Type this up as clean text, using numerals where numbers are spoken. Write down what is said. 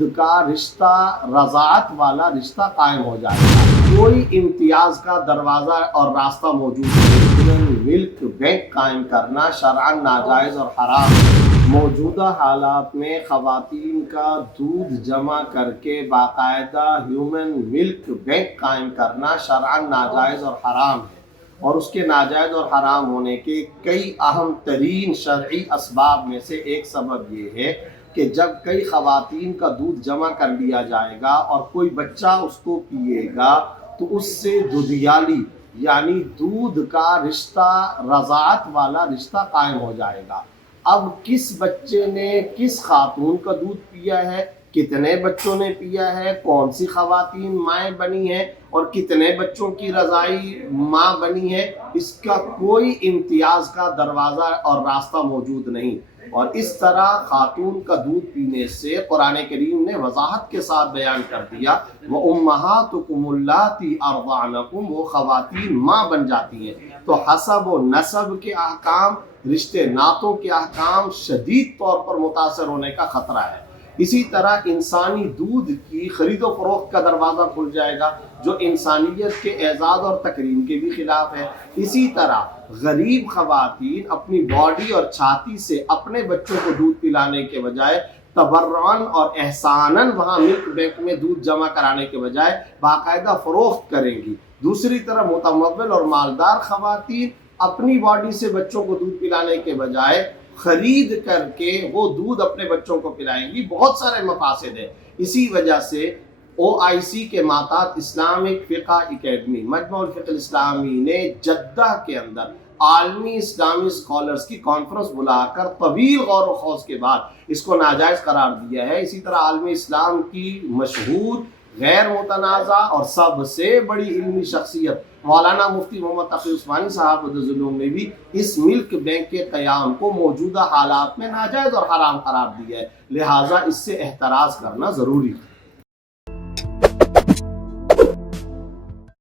دودھ کا رشتہ، رضاعت والا رشتہ قائم ہو جائے گا۔ کوئی امتیاز کا دروازہ اور راستہ موجود نہیں۔ ملک بینک قائم کرنا شرعاً ناجائز اور حرام ہے۔ موجودہ حالات میں خواتین کا دودھ جمع کر کے باقاعدہ ہیومن ملک بینک قائم کرنا شرعاً ناجائز اور حرام ہے، اور اس کے ناجائز اور حرام ہونے کے کئی اہم ترین شرعی اسباب میں سے ایک سبب یہ ہے کہ جب کئی خواتین کا دودھ جمع کر لیا جائے گا اور کوئی بچہ اس کو پیے گا تو اس سے دودھیالی یعنی دودھ کا رشتہ، رضاعت والا رشتہ قائم ہو جائے گا۔ اب کس بچے نے کس خاتون کا دودھ پیا ہے، کتنے بچوں نے پیا ہے، کون سی خواتین مائیں بنی ہیں اور کتنے بچوں کی رضاعی ماں بنی ہے، اس کا کوئی امتیاز کا دروازہ اور راستہ موجود نہیں۔ اور اس طرح خاتون کا دودھ پینے سے قرآن کریم نے وضاحت کے ساتھ بیان کر دیا وَأُمَّهَاتُكُمُ اللَّاتِي أَرْضَعْنَكُمْ، وہ خواتین ماں بن جاتی ہیں۔ تو حسب و نسب کے احکام، رشتے ناتوں کے احکام شدید طور پر متاثر ہونے کا خطرہ ہے۔ اسی طرح انسانی دودھ کی خرید و فروخت کا دروازہ کھل جائے گا جو انسانیت کے اعزاز اور تکریم کے بھی خلاف ہے۔ اسی طرح غریب خواتین اپنی باڈی اور چھاتی سے اپنے بچوں کو دودھ پلانے کے بجائے تبرعاً اور احساناً وہاں ملک بینک میں دودھ جمع کرانے کے بجائے باقاعدہ فروخت کریں گی۔ دوسری طرح متمول اور مالدار خواتین اپنی باڈی سے بچوں کو دودھ پلانے کے بجائے خرید کر کے وہ دودھ اپنے بچوں کو پلائیں گی۔ بہت سارے مفاسد ہیں۔ اسی وجہ سے OIC کے ماتحت اسلامک فقہ اکیڈمی، مجمع الفقہ الاسلامی نے جدہ کے اندر عالمی اسلامی اسکالرز کی کانفرنس بلا کر طویل غور و خوض کے بعد اس کو ناجائز قرار دیا ہے۔ اسی طرح عالمی اسلام کی مشہور، غیر متنازع اور سب سے بڑی علمی شخصیت مولانا مفتی محمد تقی عثمانی صاحب العلوم نے بھی اس ملک بینک کے قیام کو موجودہ حالات میں ناجائز اور حرام قرار دیا ہے، لہٰذا اس سے احتراز کرنا ضروری ہے۔